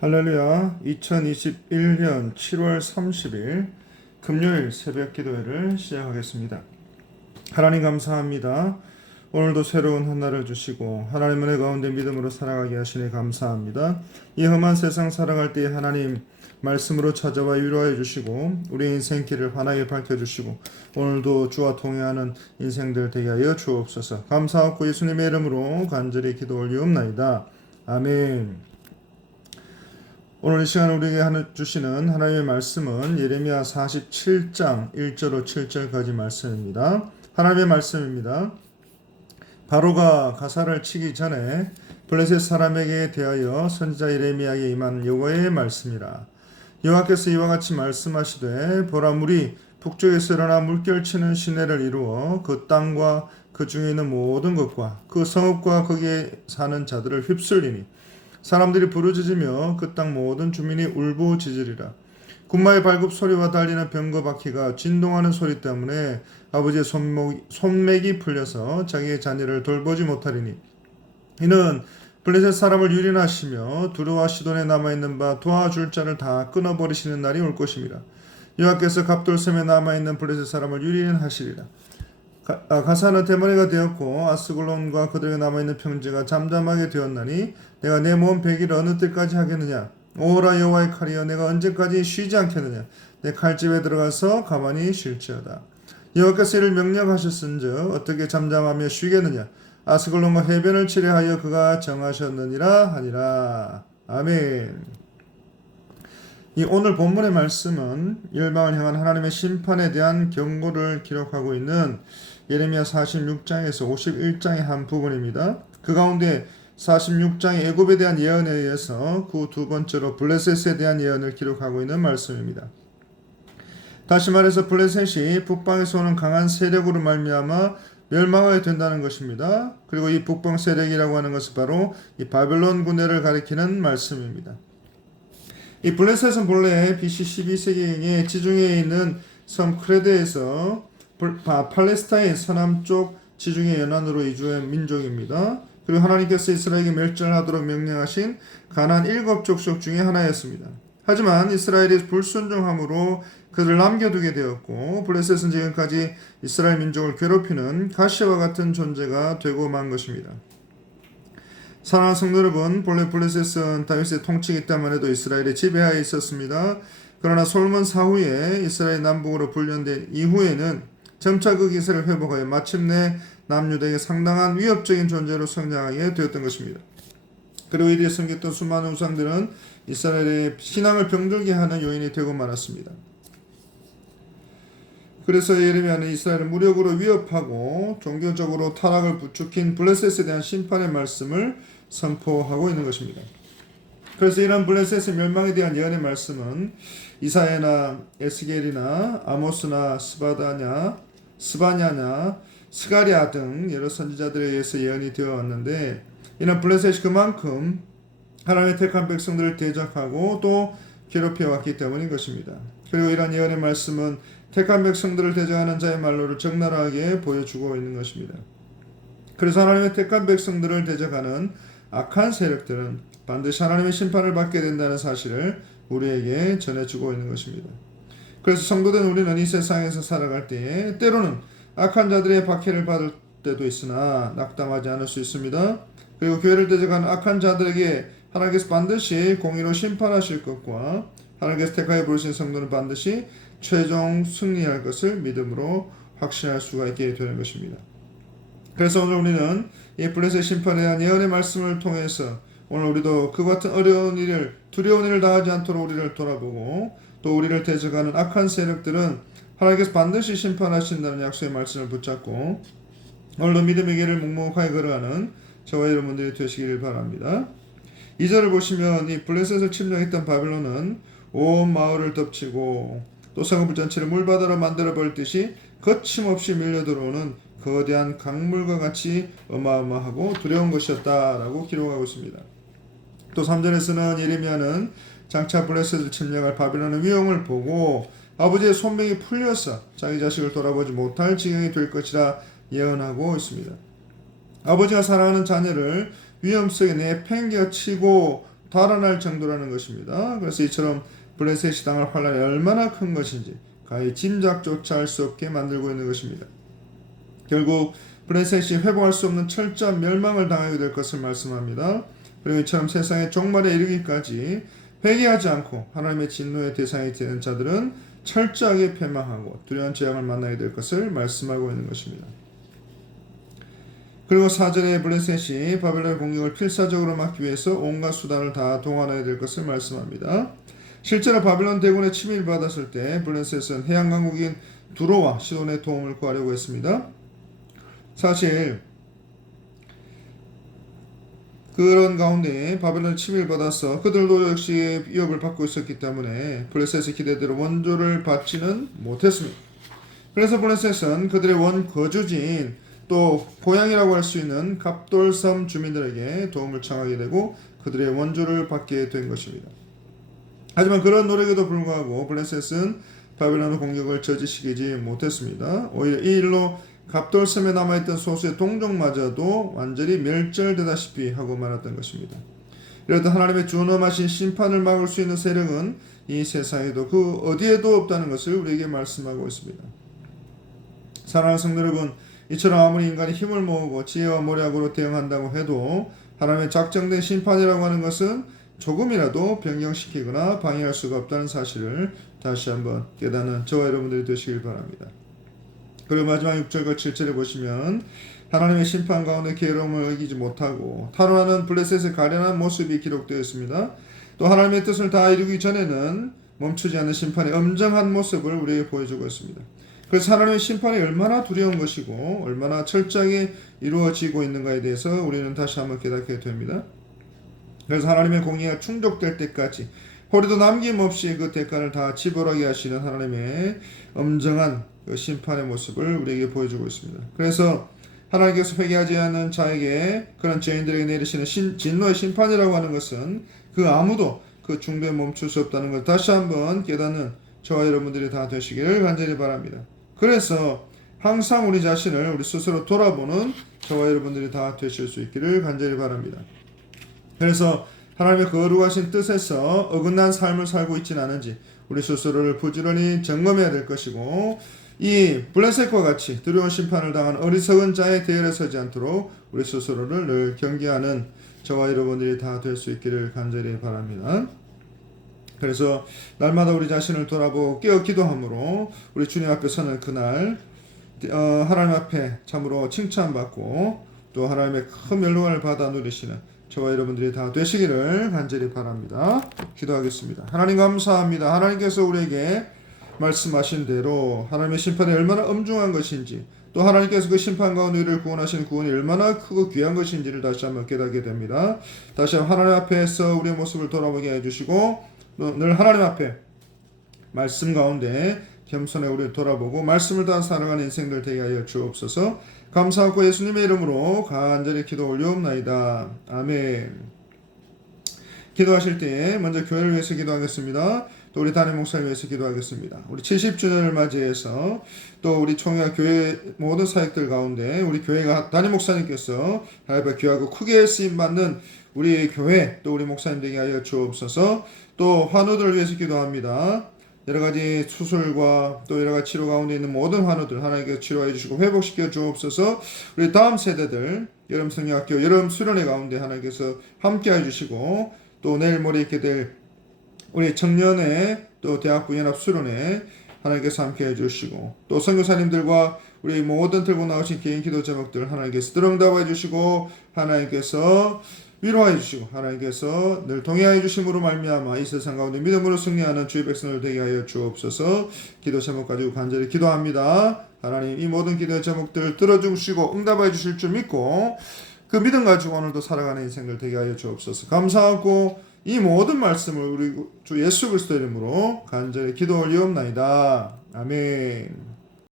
할렐루야 2021년 7월 30일 금요일 새벽 기도회를 시작하겠습니다. 하나님 감사합니다. 오늘도 새로운 한날을 주시고 하나님 은혜 가운데 믿음으로 살아가게 하시니 감사합니다. 이 험한 세상 살아갈 때 하나님 말씀으로 찾아와 위로해 주시고 우리 인생길을 환하게 밝혀 주시고 오늘도 주와 동행하는 인생들 되게 하여 주옵소서. 감사하고 예수님의 이름으로 간절히 기도 올리옵나이다. 아멘. 오늘 이 시간 우리에게 주시는 하나님의 말씀은 예레미야 47장 1절로 7절까지 말씀입니다. 하나님의 말씀입니다. 바로가 가사를 치기 전에 블레셋 사람에게 대하여 선지자 예레미야에게 임한 여호와의 말씀이라. 여호와께서 이와 같이 말씀하시되 보라 물이 북쪽에서 일어나 물결치는 시내를 이루어 그 땅과 그 중에 있는 모든 것과 그 성읍과 거기에 사는 자들을 휩쓸리니 사람들이 부르짖으며 그 땅 모든 주민이 울부짖으리라. 군마의 발굽 소리와 달리는 병거 바퀴가 진동하는 소리 때문에 아버지의 손목, 손맥이 풀려서 자기의 자녀를 돌보지 못하리니 이는 블레셋 사람을 유린하시며 두루와 시돈에 남아있는 바 도와줄 자를 다 끊어버리시는 날이 올 것입니다. 여호와께서 갑돌섬에 남아있는 블레셋 사람을 유린하시리라. 가, 아, 가사는 대머리가 되었고 아스글론과 그들에 남아있는 평지가 잠잠하게 되었나니 내가 내 몸 베기를 어느 때까지 하겠느냐? 오라 여호와의 칼이여 내가 언제까지 쉬지 않겠느냐? 내 칼집에 들어가서 가만히 쉴지어다. 여호와께서 이를 명령하셨은즉 어떻게 잠잠하며 쉬겠느냐? 아스글론과 해변을 치려하여 그가 정하셨느니라 하니라. 아멘. 이 오늘 본문의 말씀은 열방을 향한 하나님의 심판에 대한 경고를 기록하고 있는 예레미야 46장에서 51장의 한 부분입니다. 그 가운데 46장의 애굽에 대한 예언에 의해서 그 두 번째로 블레셋에 대한 예언을 기록하고 있는 말씀입니다. 다시 말해서 블레셋이 북방에서 오는 강한 세력으로 말미암아 멸망하게 된다는 것입니다. 그리고 이 북방 세력이라고 하는 것은 바로 이 바벨론 군대를 가리키는 말씀입니다. 이 블레셋은 본래 BC 12세기에 지중해에 있는 섬 바- 팔레스타인 서남쪽 지중해 연안으로 이주한 민족입니다. 그리고 하나님께서 이스라엘에게 멸절하도록 명령하신 가나안 일곱 족속 중에 하나였습니다. 하지만 이스라엘이 불순종함으로 그들을 남겨두게 되었고 블레셋은 지금까지 이스라엘 민족을 괴롭히는 가시와 같은 존재가 되고 만 것입니다. 사랑하는 성도 여러분, 본래 블레셋은 다윗의 통치기 때만 해도 이스라엘의 지배하에 있었습니다. 그러나 솔몬 사후에 이스라엘 남북으로 분련된 이후에는 점차 그 기세를 회복하여 마침내 남유다에게 상당한 위협적인 존재로 성장하게 되었던 것입니다. 그리고 이들이 섬겼던 수많은 우상들은 이스라엘의 신앙을 병들게 하는 요인이 되고 말았습니다. 그래서 예레미야는 이스라엘을 무력으로 위협하고 종교적으로 타락을 부추긴 블레셋에 대한 심판의 말씀을 선포하고 있는 것입니다. 그래서 이런 블레셋의 멸망에 대한 예언의 말씀은 이사야나 에스겔이나 아모스나 스바다냐 스바냐냐 스가랴 등 여러 선지자들에 의해서 예언이 되어 왔는데 이런 블레셋이 그만큼 하나님의 택한 백성들을 대적하고 또 괴롭혀 왔기 때문인 것입니다. 그리고 이런 예언의 말씀은 택한 백성들을 대적하는 자의 말로를 적나라하게 보여주고 있는 것입니다. 그래서 하나님의 택한 백성들을 대적하는 악한 세력들은 반드시 하나님의 심판을 받게 된다는 사실을 우리에게 전해주고 있는 것입니다. 그래서 성도된 우리는 이 세상에서 살아갈 때에 때로는 악한 자들의 박해를 받을 때도 있으나 낙담하지 않을 수 있습니다. 그리고 교회를 대적하는 악한 자들에게 하나님께서 반드시 공의로 심판하실 것과 하나님께서 택하여 부르신 성도는 반드시 최종 승리할 것을 믿음으로 확신할 수가 있게 되는 것입니다. 그래서 오늘 우리는 이 블레셋 심판에 대한 예언의 말씀을 통해서 오늘 우리도 그 같은 어려운 일을 두려운 일을 당하지 않도록 우리를 돌아보고 또 우리를 대적하는 악한 세력들은 하나님께서 반드시 심판하신다는 약속의 말씀을 붙잡고 오늘도 믿음의 길을 묵묵하게 걸어가는 저와 여러분들이 되시기를 바랍니다. 2절을 보시면 이 블레셋을 침략했던 바벨론은 온 마을을 덮치고 또 성읍 전체를 물바다로 만들어 버리듯이 거침없이 밀려 들어오는 거대한 강물과 같이 어마어마하고 두려운 것이었다라고 기록하고 있습니다. 또 3절에서는 예레미야는 장차 블레셋을 침략할 바벨론의 위험을 보고 아버지의 손명이 풀려서 자기 자식을 돌아보지 못할 지경이 될 것이라 예언하고 있습니다. 아버지가 사랑하는 자녀를 위험 속에 내팽개치고 달아날 정도라는 것입니다. 그래서 이처럼 블레셋이 당할 환란이 얼마나 큰 것인지 가히 짐작조차 할 수 없게 만들고 있는 것입니다. 결국 블레셋이 회복할 수 없는 철저한 멸망을 당하게 될 것을 말씀합니다. 그리고 이처럼 세상의 종말에 이르기까지 회개하지 않고 하나님의 진노의 대상이 되는 자들은 철저하게 패망하고 두려운 재앙을 만나게 될 것을 말씀하고 있는 것입니다. 그리고 사절에 블레셋이 바벨론 공격을 필사적으로 막기 위해서 온갖 수단을 다 동원해야 될 것을 말씀합니다. 실제로 바벨론 대군에 침입을 받았을 때 블레셋은 해양 강국인 두로와 시돈의 도움을 구하려고 했습니다. 사실 그런 가운데 바벨론 침입을 받아서 그들도 역시 위협을 받고 있었기 때문에 블레셋의 기대대로 원조를 받지는 못했습니다. 그래서 블레셋은 그들의 원 거주지인 또 고향이라고 할 수 있는 갑돌섬 주민들에게 도움을 청하게 되고 그들의 원조를 받게 된 것입니다. 하지만 그런 노력에도 불구하고 블레셋은 바벨론 공격을 저지시키지 못했습니다. 오히려 이 일로 갑돌섬에 남아있던 소수의 동족마저도 완전히 멸절되다시피 하고 말았던 것입니다. 이렇듯 하나님의 준엄하신 심판을 막을 수 있는 세력은 이 세상에도 그 어디에도 없다는 것을 우리에게 말씀하고 있습니다. 사랑하는 성도 여러분, 이처럼 아무리 인간이 힘을 모으고 지혜와 모략으로 대응한다고 해도 하나님의 작정된 심판이라고 하는 것은 조금이라도 변경시키거나 방해할 수가 없다는 사실을 다시 한번 깨닫는 저와 여러분들이 되시길 바랍니다. 그리고 마지막 6절과 7절에 보시면 하나님의 심판 가운데 괴로움을 이기지 못하고 탈환하는 블레셋의 가련한 모습이 기록되어 있습니다. 또 하나님의 뜻을 다 이루기 전에는 멈추지 않는 심판의 엄정한 모습을 우리에게 보여주고 있습니다. 그래서 하나님의 심판이 얼마나 두려운 것이고 얼마나 철저하게 이루어지고 있는가에 대해서 우리는 다시 한번 깨닫게 됩니다. 그래서 하나님의 공의가 충족될 때까지 허리도 남김없이 그 대가를 다 지불하게 하시는 하나님의 엄정한 그 심판의 모습을 우리에게 보여주고 있습니다. 그래서 하나님께서 회개하지 않는 자에게 그런 죄인들에게 내리시는 신, 진노의 심판이라고 하는 것은 그 아무도 그 중대에 멈출 수 없다는 걸 다시 한번 깨닫는 저와 여러분들이 다 되시기를 간절히 바랍니다. 그래서 항상 우리 자신을 우리 스스로 돌아보는 저와 여러분들이 다 되실 수 있기를 간절히 바랍니다. 그래서 하나님의 거룩하신 뜻에서 어긋난 삶을 살고 있지는 않은지 우리 스스로를 부지런히 점검해야 될 것이고 이 블레셋과 같이 두려운 심판을 당한 어리석은 자의 대열에 서지 않도록 우리 스스로를 늘 경계하는 저와 여러분들이 다 될 수 있기를 간절히 바랍니다. 그래서 날마다 우리 자신을 돌아보고 깨어 기도함으로 우리 주님 앞에 서는 그날 어, 하나님 앞에 참으로 칭찬받고 또 하나님의 큰 멸망을 받아 누리시는 저와 여러분들이 다 되시기를 간절히 바랍니다. 기도하겠습니다. 하나님 감사합니다. 하나님께서 우리에게 말씀하신 대로 하나님의 심판이 얼마나 엄중한 것인지 또 하나님께서 그 심판 가운데 우리를 구원하신 구원이 얼마나 크고 귀한 것인지를 다시 한번 깨닫게 됩니다. 다시 한번 하나님 앞에서 우리의 모습을 돌아보게 해주시고 늘 하나님 앞에 말씀 가운데 겸손에 우리를 돌아보고 말씀을 다 살아가는 인생들 되게 하여 주옵소서 감사하고 예수님의 이름으로 간절히 기도 올려옵나이다. 아멘 기도하실 때 먼저 교회를 위해서 기도하겠습니다. 또 우리 담임 목사를 위해서 기도하겠습니다. 우리 70주년을 맞이해서 또 우리 총회 교회 모든 사역들 가운데 우리 교회가 담임 목사님께서 하나님 귀하고 크게 쓰임 받는 우리 교회 또 우리 목사님 되게 하여 주옵소서. 또 환우들을 위해서 기도합니다. 여러 가지 수술과 또 여러 가지 치료 가운데 있는 모든 환우들 하나님께서 치료해 주시고 회복시켜 주옵소서. 우리 다음 세대들 여름 성경학교 여름 수련회 가운데 하나님께서 함께 해 주시고 또 내일 모레 있게 될 우리 청년회 또 대학부 연합 수련회 하나님께서 함께 해 주시고 또 선교사님들과 우리 모든 들고 나오신 개인 기도 제목들 하나님께서 들응답해 주시고 하나님께서 위로하여 주시고 하나님께서 늘 동행하여 주심으로 말미암아 이 세상 가운데 믿음으로 승리하는 주의 백성을 되게 하여 주옵소서. 기도 제목 가지고 간절히 기도합니다. 하나님 이 모든 기도 제목들 들어주시고 응답해 주실 줄 믿고 그 믿음 가지고 오늘도 살아가는 인생들 되게 하여 주옵소서. 감사하고 이 모든 말씀을 우리 주 예수 그리스도 이름으로 간절히 기도 올리옵나이다. 아멘.